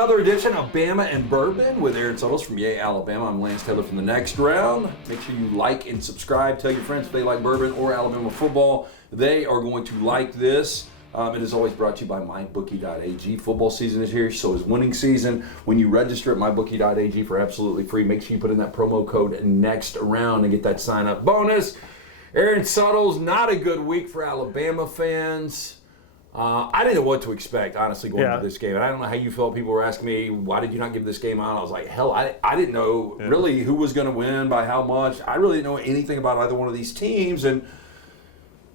another edition of Bama and Bourbon with Aaron Suttles from Yay, Alabama. I'm Lance Taylor from The Next Round. Make sure you like and subscribe. Tell your friends if they like bourbon or Alabama football. They are going to like this. It is always brought to you by MyBookie.ag. Football season is here, so is winning season. When you register at MyBookie.ag for absolutely free, make sure you put in that promo code Next Round and get that sign-up bonus. Aaron Suttles, not a good week for Alabama fans. I didn't know what to expect, honestly, going into this game. And I don't know how you felt. People were asking me, why did you not give this game on? I was like, hell, I didn't know really who was going to win, by how much. I really didn't know anything about either one of these teams. And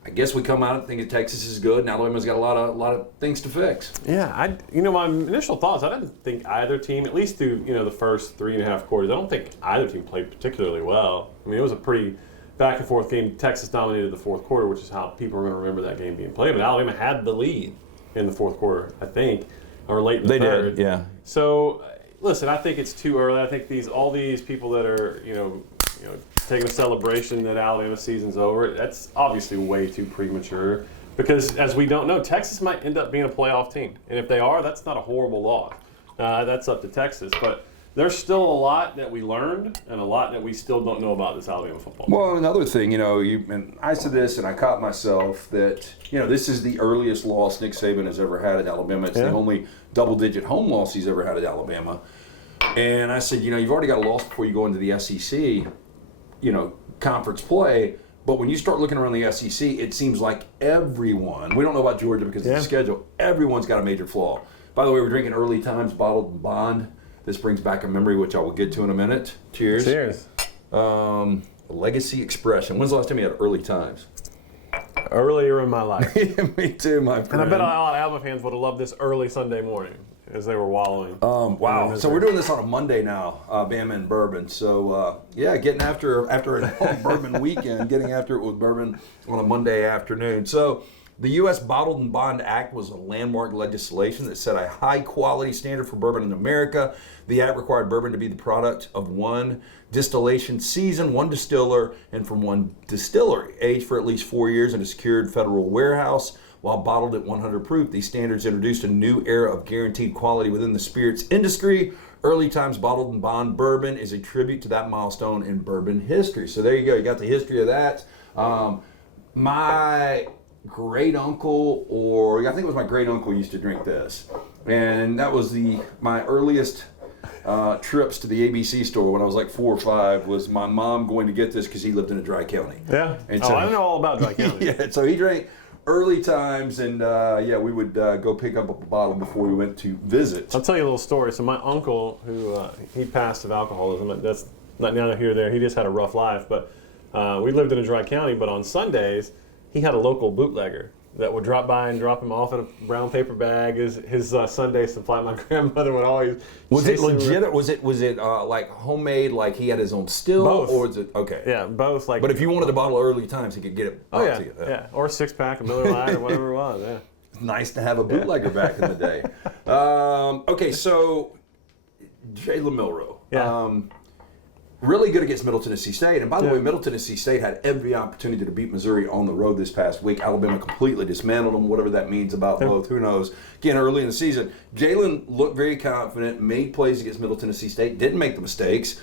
I guess we come out thinking Texas is good, and Alabama's got a lot of things to fix. Yeah, my initial thoughts, I didn't think either team, at least through the first 3.5 quarters, I don't think either team played particularly well. I mean, it was a pretty back and forth game. Texas dominated the fourth quarter, which is how people are going to remember that game being played. But Alabama had the lead in the fourth quarter, I think, or late in the third. They did, yeah. So, listen, I think it's too early. I think all these people that are, taking a celebration that Alabama season's over, that's obviously way too premature. Because, as we don't know, Texas might end up being a playoff team. And if they are, that's not a horrible loss. That's up to Texas. But there's still a lot that we learned and a lot that we still don't know about this Alabama football. Well, another thing, and I said this and I caught myself that, this is the earliest loss Nick Saban has ever had at Alabama. It's the only double-digit home loss he's ever had at Alabama. And I said, you've already got a loss before you go into the SEC, conference play. But when you start looking around the SEC, it seems like everyone, we don't know about Georgia because of the schedule, everyone's got a major flaw. By the way, we're drinking Early Times Bottled and Bond. This brings back a memory, which I will get to in a minute. Cheers. Cheers. Legacy Expression. When's the last time you had Early Times? Earlier in my life. Me too, my friend. And I bet a lot of Alabama fans would have loved this early Sunday morning as they were wallowing. Wow. So we're doing this on a Monday now, Bama and Bourbon. So, getting after a long bourbon weekend, getting after it with bourbon on a Monday afternoon. So the U.S. Bottled and Bond Act was a landmark legislation that set a high-quality standard for bourbon in America. The act required bourbon to be the product of one distillation season, one distiller, and from one distillery, aged for at least 4 years in a secured federal warehouse while bottled at 100 proof. These standards introduced a new era of guaranteed quality within the spirits industry. Early Times Bottled and Bond Bourbon is a tribute to that milestone in bourbon history. So there you go. You got the history of that. My great uncle, or I think it was my great uncle, used to drink this, and that was my earliest trips to the ABC store when I was like 4 or 5. Was my mom going to get this because he lived in a dry county. Yeah. And so, I know all about dry county. Yeah. So he drank Early Times, and we would go pick up a bottle before we went to visit. I'll tell you a little story. So my uncle, who he passed of alcoholism. That's not neither here nor there. He just had a rough life, but we lived in a dry county. But on Sundays, he had a local bootlegger that would drop by and drop him off in a brown paper bag. His Sunday supply. My grandmother would always. Was it legit? Or was it like homemade? Like he had his own still, both. Or was it okay? Yeah, both. Like, but if you wanted a bottle of Early Times, he could get it. Oh to you. Yeah, or a 6-pack of Miller Lite or whatever it was. Yeah, it's nice to have a bootlegger back in the day. Okay, so Jalen Milroe. Yeah. Really good against Middle Tennessee State. And by the way, Middle Tennessee State had every opportunity to beat Missouri on the road this past week. Alabama completely dismantled them, whatever that means about both. Who knows? Again, early in the season, Jalen looked very confident, made plays against Middle Tennessee State, didn't make the mistakes.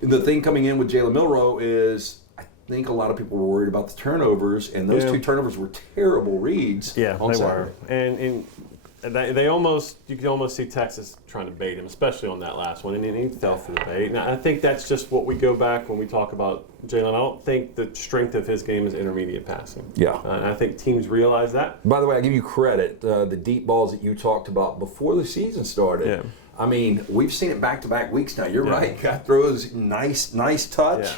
The thing coming in with Jalen Milroe is I think a lot of people were worried about the turnovers, and those 2 turnovers were terrible reads. Yeah, on they Saturday. were. And you could almost see Texas trying to bait him, especially on that last one, and he fell for the bait. And I think that's just what we go back when we talk about Jalen. I don't think the strength of his game is intermediate passing. Yeah. And I think teams realize that. By the way, I give you credit. The deep balls that you talked about before the season started. Yeah. I mean, we've seen it back-to-back weeks now. You're right. Guy throws nice touch,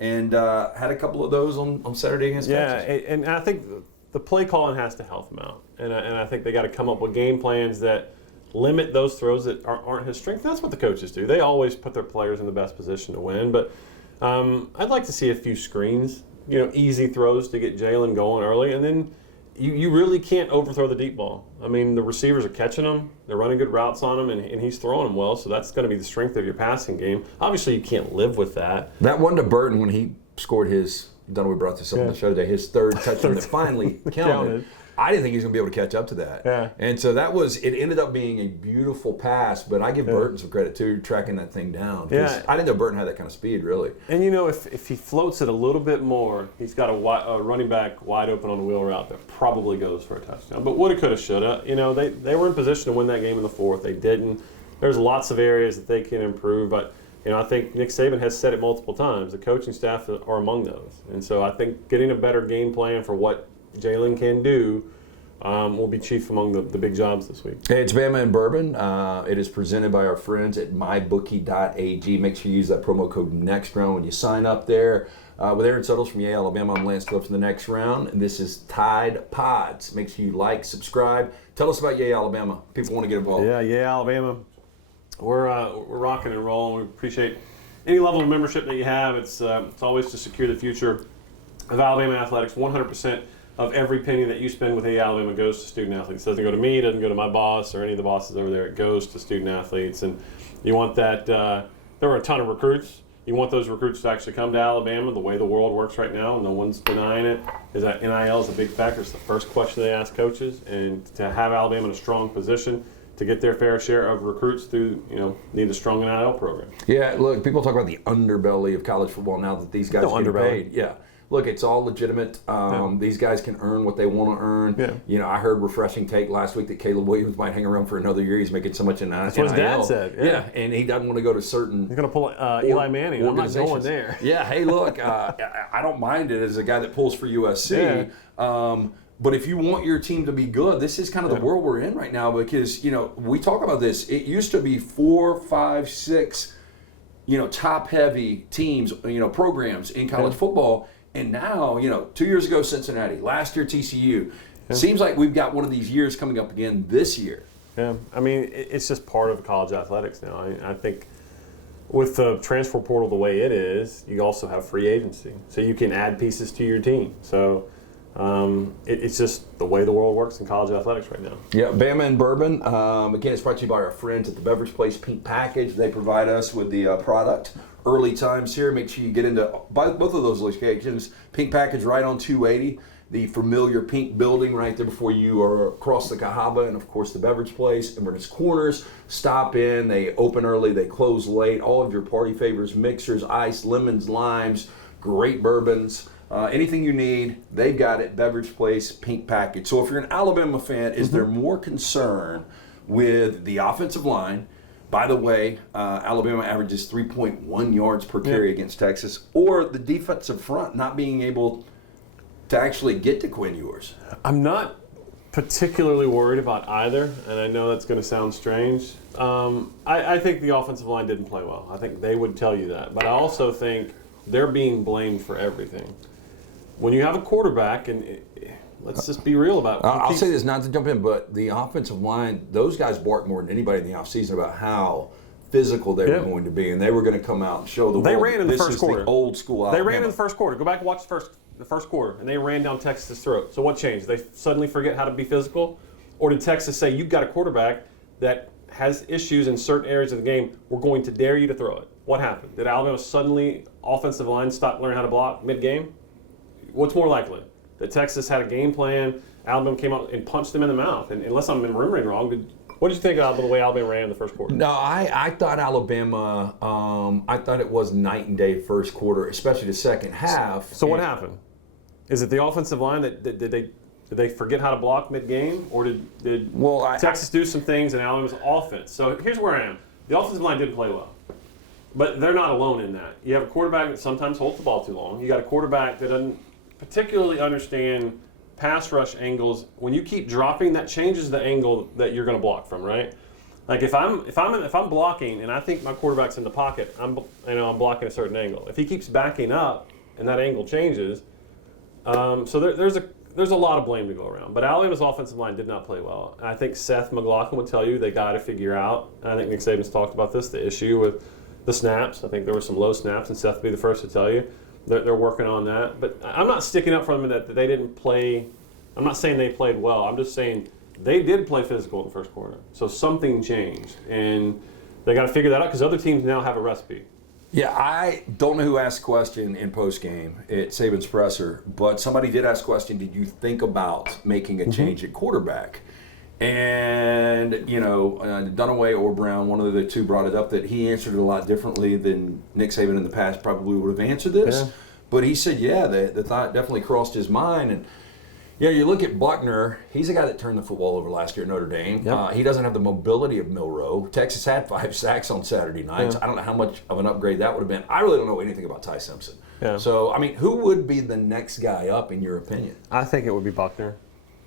and had a couple of those on Saturday against Texas. Yeah, and I think the play calling has to help him out. And I think they got to come up with game plans that limit those throws that aren't his strength. That's what the coaches do. They always put their players in the best position to win. But I'd like to see a few screens, easy throws to get Jalen going early. And then you really can't overthrow the deep ball. I mean, the receivers are catching them. They're running good routes on him, and he's throwing them well. So that's going to be the strength of your passing game. Obviously, you can't live with that. That one to Burton when he scored his Dunaway brought this up on the show today. His third touchdown that finally counted. I didn't think he was going to be able to catch up to that. Yeah. And so it ended up being a beautiful pass, but I give Burton some credit too, tracking that thing down. Yeah. I didn't know Burton had that kind of speed, really. And if he floats it a little bit more, he's got a running back wide open on the wheel route that probably goes for a touchdown. But woulda, coulda, shoulda. They were in position to win that game in the fourth. They didn't. There's lots of areas that they can improve, but I think Nick Saban has said it multiple times. The coaching staff are among those. And so I think getting a better game plan for what Jalen can do will be chief among the big jobs this week. Hey, it's Bama and Bourbon. It is presented by our friends at mybookie.ag. Make sure you use that promo code NEXTROUND when you sign up there. With Aaron Suttles from Yale, Alabama, I'm Lance Phillips in the next round. And this is Tide Pods. Make sure you like, subscribe. Tell us about Yale, Alabama. People want to get involved. Yeah, Alabama. We're rocking and rolling. We appreciate any level of membership that you have. It's always to secure the future of Alabama athletics. 100% of every penny that you spend with Alabama goes to student athletes. It doesn't go to me, it doesn't go to my boss or any of the bosses over there. It goes to student athletes. And you want that, there were a ton of recruits. You want those recruits to actually come to Alabama. The way the world works right now, no one's denying it, is that NIL is a big factor. It's the first question they ask coaches. And to have Alabama in a strong position to get their fair share of recruits through, need a strong NIL program. Yeah, look, people talk about the underbelly of college football now that these guys get paid. Yeah. Look, it's all legitimate. These guys can earn what they want to earn. Yeah. I heard refreshing take last week that Caleb Williams might hang around for another year. He's making so much in NIL. That's what his dad said. Yeah, and he doesn't want to go to certain. He's going to pull Eli Manning. I'm not going there. Yeah, hey, look, I don't mind it as a guy that pulls for USC. Yeah. But if you want your team to be good, this is kind of the world we're in right now because, we talk about this. It used to be 4, 5, 6, top-heavy teams, programs in college football. And now, 2 years ago, Cincinnati. Last year, TCU. Yeah. Seems like we've got one of these years coming up again this year. Yeah, I mean, it's just part of college athletics now. I think with the transfer portal the way it is, you also have free agency. So you can add pieces to your team. So it's just the way the world works in college athletics right now. Yeah, Bama and Bourbon. Again, it's brought to you by our friends at the Beverage Place Pink Package. They provide us with the product. Early times here. Make sure you get into both of those locations. Pink Package right on 280. The familiar pink building right there before you are across the Cahaba, and of course the Beverage Place. Inverness Corners. Stop in. They open early. They close late. All of your party favors, mixers, ice, lemons, limes, great bourbons. Anything you need, they've got it. Beverage Place Pink Package. So if you're an Alabama fan, is there more concern with the offensive line? By the way, Alabama averages 3.1 yards per carry against Texas, or the defensive front not being able to actually get to Quinn Ewers. I'm not particularly worried about either, and I know that's going to sound strange. I think the offensive line didn't play well. I think they would tell you that. But I also think they're being blamed for everything. When you have a quarterback, and let's just be real about it. I'll say this, not to jump in, but the offensive line, those guys barked more than anybody in the offseason about how physical they were going to be, and they were going to come out and show the world. They ran in the first quarter. The old school Alabama. They ran in the first quarter. Go back and watch the first quarter, and they ran down Texas' throat. So what changed? They suddenly forget how to be physical? Or did Texas say, you've got a quarterback that has issues in certain areas of the game, we're going to dare you to throw it? What happened? Did Alabama suddenly, offensive line, stop learning how to block mid-game? What's more likely? That Texas had a game plan, Alabama came out and punched them in the mouth. And unless I'm remembering wrong, what did you think of the way Alabama ran in the first quarter? No, I thought Alabama, I thought it was night and day first quarter, especially the second half. So what happened? Is it the offensive line that did they forget how to block mid-game? Or did Texas do some things in Alabama's offense? So here's where I am. The offensive line didn't play well. But they're not alone in that. You have a quarterback that sometimes holds the ball too long. You got a quarterback that doesn't particularly understand pass rush angles. When you keep dropping, that changes the angle that you're going to block from, right? Like if I'm blocking and I think my quarterback's in the pocket, I'm blocking a certain angle. If he keeps backing up and that angle changes, so there's a lot of blame to go around. But Alabama's offensive line did not play well. And I think Seth McLaughlin would tell you they got to figure out. And I think Nick Saban's talked about this, the issue with the snaps. I think there were some low snaps, and Seth would be the first to tell you. They're working on that. But I'm not sticking up for them that they didn't play. I'm not saying they played well. I'm just saying they did play physical in the first quarter. So something changed. And they got to figure that out because other teams now have a recipe. Yeah, I don't know who asked the question in post-game at Saban's presser, but somebody did ask the question, did you think about making a change at quarterback? And, Dunaway or Brown, one of the two brought it up that he answered it a lot differently than Nick Saban in the past probably would have answered this. Yeah. But he said, the thought definitely crossed his mind. And, you look at Buckner, he's a guy that turned the football over last year at Notre Dame. Yep. He doesn't have the mobility of Milroe. Texas had 5 sacks on Saturday nights. Yeah. I don't know how much of an upgrade that would have been. I really don't know anything about Ty Simpson. Yeah. So, who would be the next guy up in your opinion? I think it would be Buckner.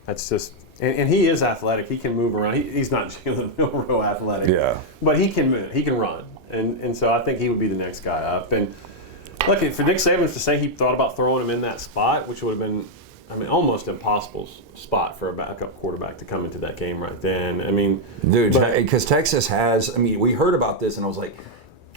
That's just – and he is athletic. He can move around. He's not Jalen Milroe athletic. Yeah. But he can move. He can run. And so I think he would be the next guy up. And, look, for Nick Saban to say he thought about throwing him in that spot, which would have been – almost impossible spot for a backup quarterback to come into that game right then. Dude, because Texas has, we heard about this and I was like,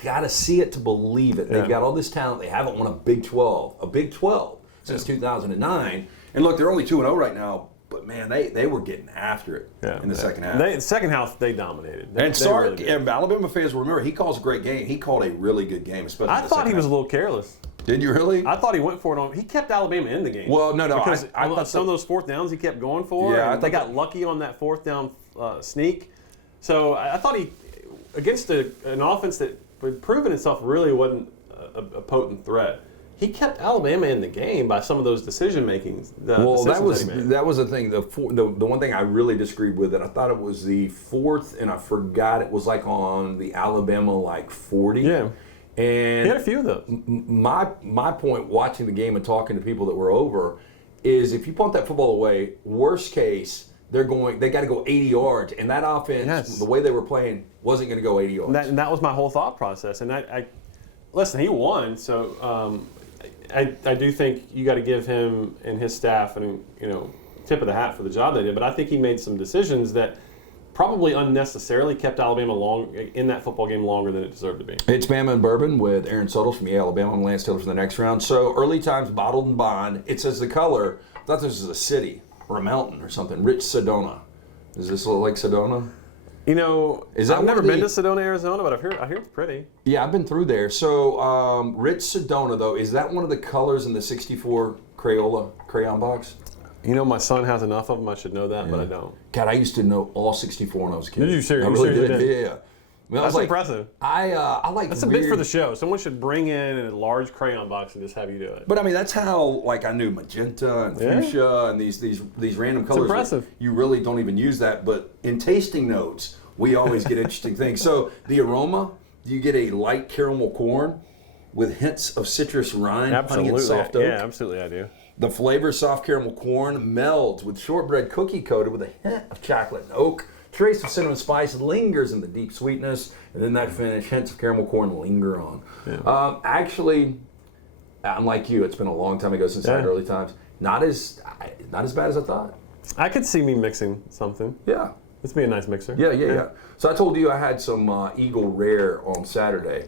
gotta see it to believe it. They've got all this talent. They haven't won a Big 12 since 2009. And look, they're only 2-0 right now, but man, they were getting after it in the second half. The second half, they dominated. Alabama fans will remember, he calls a great game. He called a really good game, especially I thought he was a little careless. Did you really? I thought he went for it he kept Alabama in the game. Well, no. Because I thought some of those fourth downs he kept going for. Yeah, they got lucky on that fourth down sneak. So I thought he, against an offense that had proven itself really wasn't a potent threat, he kept Alabama in the game by some of those decision makings. That was the thing. The one thing I really disagreed with, and I thought it was the fourth, and I forgot it was like on the Alabama 40. Yeah. And he had a few of those. My point watching the game and talking to people that were over is if you punt that football away, worst case, they got to go 80 yards. And that offense, the way they were playing, wasn't going to go 80 yards. And that was my whole thought process. And I listen, he won, so I do think you got to give him and his staff tip of the hat for the job they did. But I think he made some decisions that probably unnecessarily kept Alabama in that football game longer than it deserved to be. It's Bama and Bourbon with Aaron Suttles from Alabama and Lance Taylor for the next round. So early times bottled and bond. It says the color. I thought this was a city or a mountain or something. Rich Sedona. Does this look like Sedona? I've never been to Sedona, Arizona, but I hear it's pretty. Yeah, I've been through there. So Rich Sedona, though, is that one of the colors in the 64 Crayola crayon box? My son has enough of them. I should know that, but I don't. God, I used to know all 64 when I was a kid. Did you seriously? I really did. Yeah. That's impressive. I like. That's a bit for the show. Someone should bring in a large crayon box and just have you do it. But that's how I knew magenta and fuchsia and these random colors. It's impressive. You really don't even use that, but in tasting notes, we always get interesting things. So the aroma, you get a light caramel corn with hints of citrus rind, honey and soft oak. Yeah, absolutely, I do. The flavor, soft caramel corn, melds with shortbread cookie coated with a hint of chocolate and oak. Trace of cinnamon spice lingers in the deep sweetness, and then that finish, hints of caramel corn linger on. Yeah. Actually, I'm like you. It's been a long time ago since I had early times. Not as bad as I thought. I could see me mixing something. Yeah. This would be a nice mixer. Yeah. So I told you I had some Eagle Rare on Saturday.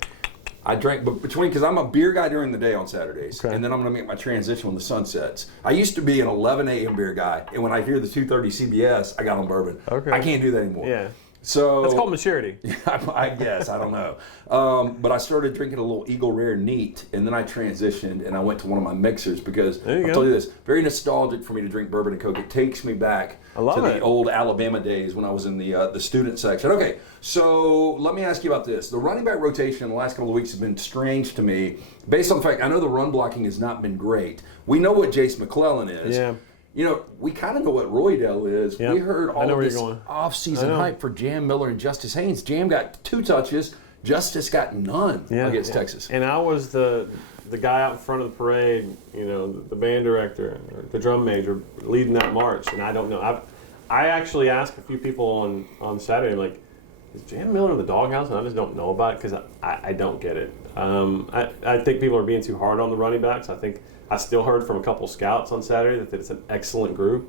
I drank because I'm a beer guy during the day on Saturdays, and then I'm going to make my transition when the sun sets. I used to be an 11 a.m. beer guy, and when I hear the 2:30 CBS, I got on bourbon. Okay. I can't do that anymore. Yeah. So that's called maturity. I guess. I don't know. But I started drinking a little Eagle Rare neat, and then I transitioned, and I went to one of my mixers because I'll tell you this, very nostalgic for me to drink bourbon and Coke. It takes me back to the old Alabama days when I was in the student section. Okay, so let me ask you about this. The running back rotation in the last couple of weeks has been strange to me, based on the fact I know the run blocking has not been great. We know what Jace McClellan is. Yeah. We kind of know what Roydell is. Yep. We heard all of this off-season hype for Jam Miller and Justice Haynes. Jam got 2 touches. Justice got none against Texas. And I was the guy out in front of the parade, the band director, or the drum major, leading that march. And I don't know. I actually asked a few people on Saturday, like, is Jam Miller in the doghouse? And I just don't know about it because I don't get it. I think people are being too hard on the running backs. I still heard from a couple scouts on Saturday that it's an excellent group.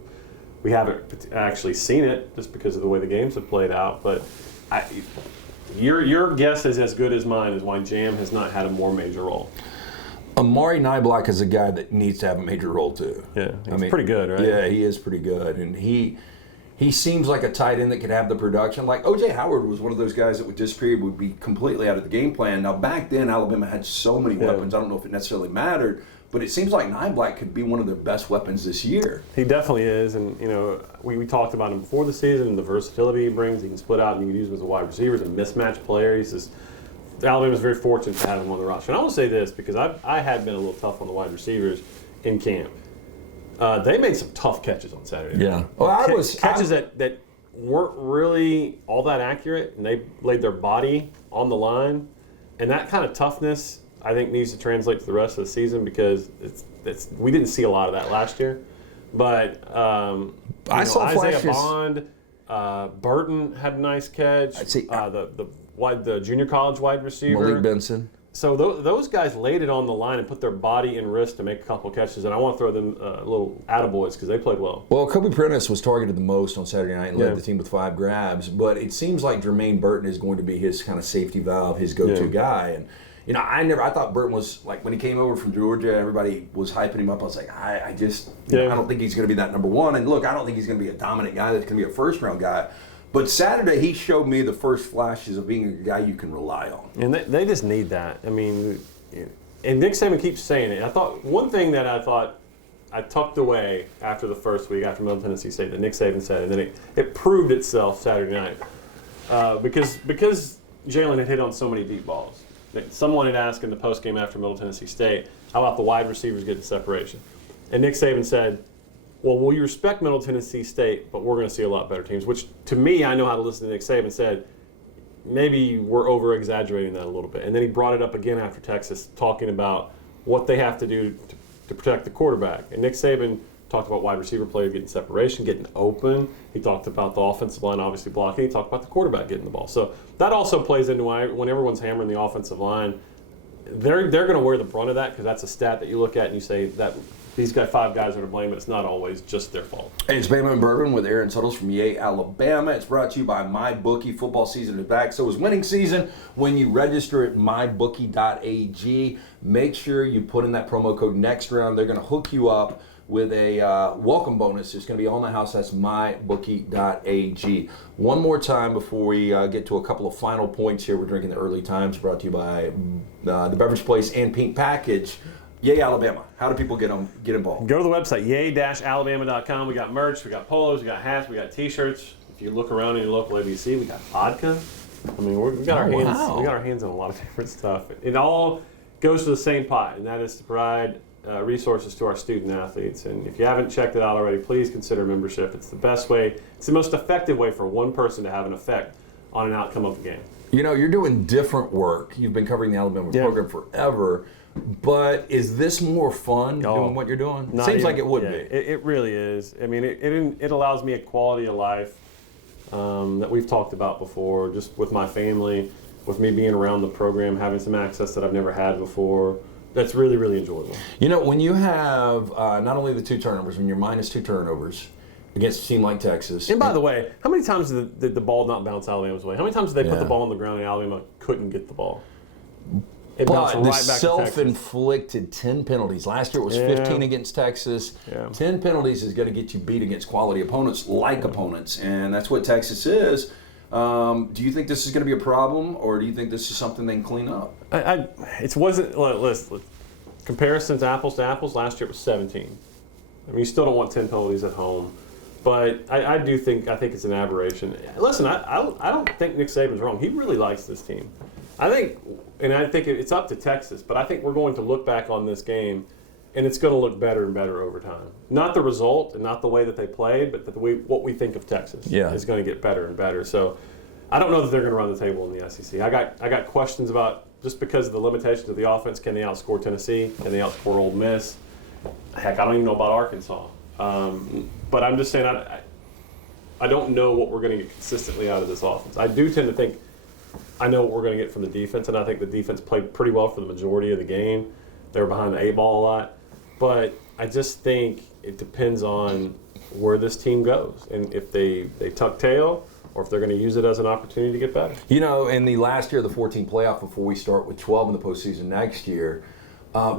We haven't actually seen it just because of the way the games have played out. But your guess is as good as mine as why Jam has not had a more major role. Amari Niblack is a guy that needs to have a major role too. Yeah, he's pretty good, right? Yeah, he is pretty good, and He seems like a tight end that could have the production. Like O.J. Howard was one of those guys that would this period would be completely out of the game plan. Now, back then, Alabama had so many weapons. I don't know if it necessarily mattered, but it seems like Black could be one of their best weapons this year. He definitely is, and we talked about him before the season and the versatility he brings. He can split out and you can use him as a wide receiver, as a mismatch player. Alabama's very fortunate to have him on the roster. And I will say this because I had been a little tough on the wide receivers in camp. They made some tough catches on Saturday. Yeah. Well, catches that weren't really all that accurate, and they laid their body on the line. And that kind of toughness, I think, needs to translate to the rest of the season because we didn't see a lot of that last year. But I saw Isaiah flashes. Bond, Burton had a nice catch. The junior college wide receiver. Malik Benson. So those guys laid it on the line and put their body and wrist to make a couple catches, and I want to throw them little attaboys because they played well. Well, Kobe Prentice was targeted the most on Saturday night and led the team with 5 grabs, but it seems like Jermaine Burton is going to be his kind of safety valve, his go-to guy. And I thought Burton was, like, when he came over from Georgia, everybody was hyping him up. I was like, I don't think he's going to be that number one. And look, I don't think he's going to be a dominant guy that's going to be a first-round guy. But Saturday, he showed me the first flashes of being a guy you can rely on. And they just need that. I mean, and Nick Saban keeps saying it. I thought one thing that I tucked away after the first week, after Middle Tennessee State, that Nick Saban said, and then it proved itself Saturday night. Because Jalen had hit on so many deep balls. Someone had asked in the postgame after Middle Tennessee State, how about the wide receivers getting separation? And Nick Saban said, well, we respect Middle Tennessee State, but we're going to see a lot better teams, which to me, I know how to listen to Nick Saban, said, maybe we're over-exaggerating that a little bit. And then he brought it up again after Texas, talking about what they have to do to protect the quarterback. And Nick Saban talked about wide receiver players getting separation, getting open. He talked about the offensive line obviously blocking. He talked about the quarterback getting the ball. So that also plays into why when everyone's hammering the offensive line, they're going to wear the brunt of that because that's a stat that you look at and you say that these 5 guys are to blame, but it's not always just their fault. Hey, it's Bama Bourbon with Aaron Suttles from Yea, Alabama. It's brought to you by MyBookie. Football season is back. So is winning season. When you register at mybookie.ag, make sure you put in that promo code next round. They're going to hook you up with a welcome bonus. It's going to be all in the house. That's mybookie.ag. One more time before we get to a couple of final points here. We're drinking the Early Times, brought to you by the Beverage Place and Pink Package. Yay, Alabama. How do people get involved? Go to the website, yay-alabama.com. We got merch, we got polos, we got hats, we got T-shirts. If you look around in your local ABC, we got vodka. I mean, we got our hands on a lot of different stuff. It all goes to the same pot, and that is to provide resources to our student athletes. And if you haven't checked it out already, please consider membership. It's the best way. It's the most effective way for one person to have an effect on an outcome of the game. You're doing different work. You've been covering the Alabama program forever. But is this more fun doing what you're doing? Seems like it would be. It really is. I mean, it allows me a quality of life that we've talked about before, just with my family, with me being around the program, having some access that I've never had before. That's really, really enjoyable. When you have not only the 2 turnovers, when you're minus 2 turnovers against a team like Texas. And by the way, how many times did the ball not bounce Alabama's way? How many times did they put the ball on the ground and Alabama couldn't get the ball? But the self-inflicted 10 penalties. Last year it was 15 against Texas. 10 penalties is going to get you beat against quality opponents, and that's what Texas is. Do you think this is going to be a problem, or do you think this is something they can clean up? Comparisons apples to apples. Last year it was 17. I mean, you still don't want 10 penalties at home. But I think it's an aberration. Listen, I don't think Nick Saban's wrong. He really likes this team. I think it's up to Texas, but I think we're going to look back on this game, and it's going to look better and better over time. Not the result and not the way that they played, but what we think of Texas is going to get better and better. So I don't know that they're going to run the table in the SEC. I got questions about, just because of the limitations of the offense, can they outscore Tennessee? Can they outscore Ole Miss? Heck, I don't even know about Arkansas. But I'm just saying I don't know what we're going to get consistently out of this offense. I do tend to think I know what we're going to get from the defense, and I think the defense played pretty well for the majority of the game. They were behind the 8 ball a lot. But I just think it depends on where this team goes and if they tuck tail or if they're going to use it as an opportunity to get better. In the last year of the 14 playoff, before we start with 12 in the postseason next year,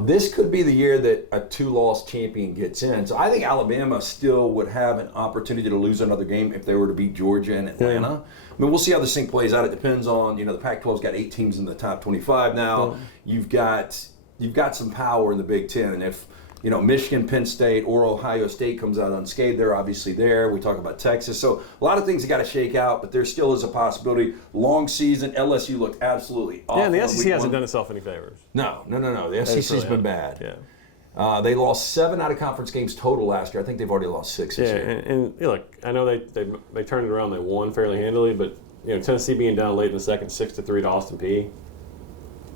This could be the year that a 2-loss champion gets in. So I think Alabama still would have an opportunity to lose another game if they were to beat Georgia and Atlanta. Yeah. I mean, we'll see how this thing plays out. It depends on, the Pac-12's got 8 teams in the top 25 now. You've got some power in the Big Ten, and if Michigan, Penn State, or Ohio State comes out unscathed, they're obviously there. We talk about Texas. So a lot of things have got to shake out, but there still is a possibility. Long season, LSU looked absolutely awful. Yeah, and the SEC hasn't done itself any favors. No. The SEC's been bad. Yeah. They lost 7 out-of-conference games total last year. I think they've already lost 6 this year. And look, I know they turned it around. They won fairly handily, but Tennessee being down late in the second, 6-3 to Austin Peay.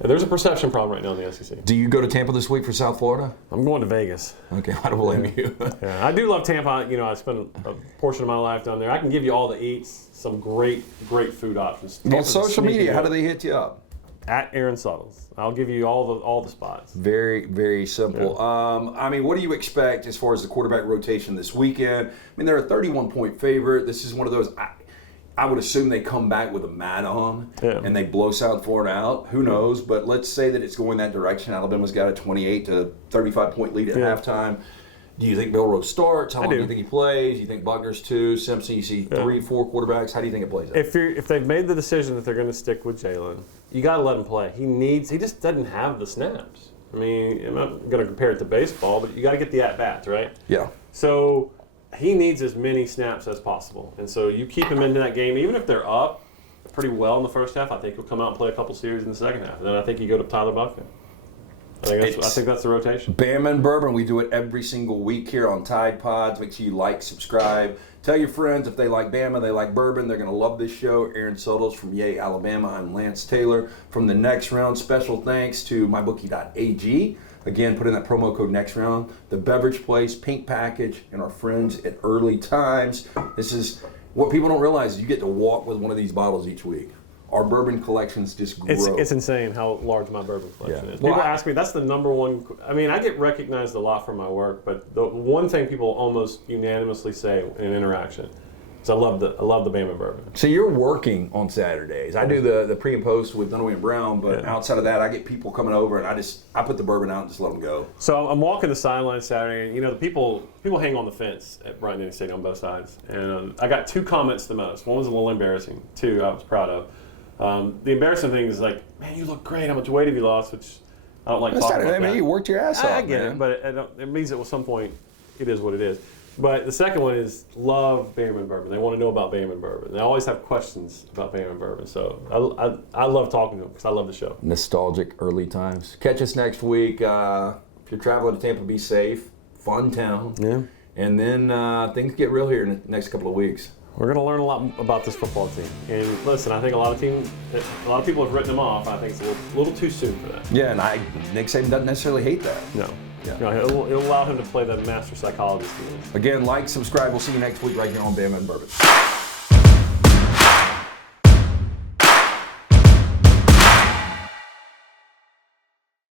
There's a perception problem right now in the SEC. Do you go to Tampa this week for South Florida? I'm going to Vegas. Okay, I don't blame you. Yeah, I do love Tampa. I spent a portion of my life down there. I can give you all the eats, some great food options. On social media, how do they hit you up? At Aaron Suttles. I'll give you all the spots. Very, very simple. Yeah. What do you expect as far as the quarterback rotation this weekend? They're a 31-point favorite. This is one of those. I would assume they come back with a mat on and they blow South Florida out. Who knows? But let's say that it's going that direction. Alabama's got a 28 to 35 point lead at halftime. Do you think Milroe starts? How long do you think he plays? You think Buckner's 2, Simpson? You see 3, 4 quarterbacks? How do you think it plays out? If they've made the decision that they're going to stick with Jalen, you got to let him play. He just doesn't have the snaps. I'm not going to compare it to baseball, but you got to get the at bats, right? Yeah. So he needs as many snaps as possible. And so you keep him into that game, even if they're up pretty well in the first half, I think he'll come out and play a couple series in the second half. And then I think you go to Tyler Buckner. I think that's the rotation. Bama and Bourbon, we do it every single week here on Tide Pods. Make sure you like, subscribe. Tell your friends if they like Bama, they like Bourbon, they're going to love this show. Aaron Suttles from Yay, Alabama. I'm Lance Taylor from the Next Round. Special thanks to mybookie.ag. Again, put in that promo code Next Round. The Beverage Place, Pink Package, and our friends at Early Times. This is what people don't realize is you get to walk with one of these bottles each week. Our bourbon collections just grow. It's insane how large my bourbon collection is. People ask me, that's the number one. I get recognized a lot for my work, but the one thing people almost unanimously say in an interaction is I love the Bama bourbon. So you're working on Saturdays. I do the pre and post with Dunaway and Brown, but outside of that, I get people coming over and I put the bourbon out and just let them go. So I'm walking the sideline Saturday, and the people hang on the fence at Bryant-Denny Stadium on both sides, and I got 2 comments the most. One was a little embarrassing. 2 I was proud of. The embarrassing thing is like, man, you look great. How much weight have you lost? Which I don't like talking about that. You worked your ass off, I get man. it, but it means that at some point it is what it is. But the second one is love Bama and Bourbon. They want to know about Bama and Bourbon. They always have questions about Bama and Bourbon. So I love talking to them because I love the show. Nostalgic Early Times. Catch us next week. If you're traveling to Tampa, be safe. Fun town. Yeah. And then things get real here in the next couple of weeks. We're going to learn a lot about this football team. And listen, I think a lot of people have written them off. I think it's a little too soon for that. Yeah, and Nick Saban doesn't necessarily hate that. No. Yeah. It'll allow him to play the master psychologist. Again, like, subscribe. We'll see you next week right here on Bama and Bourbon.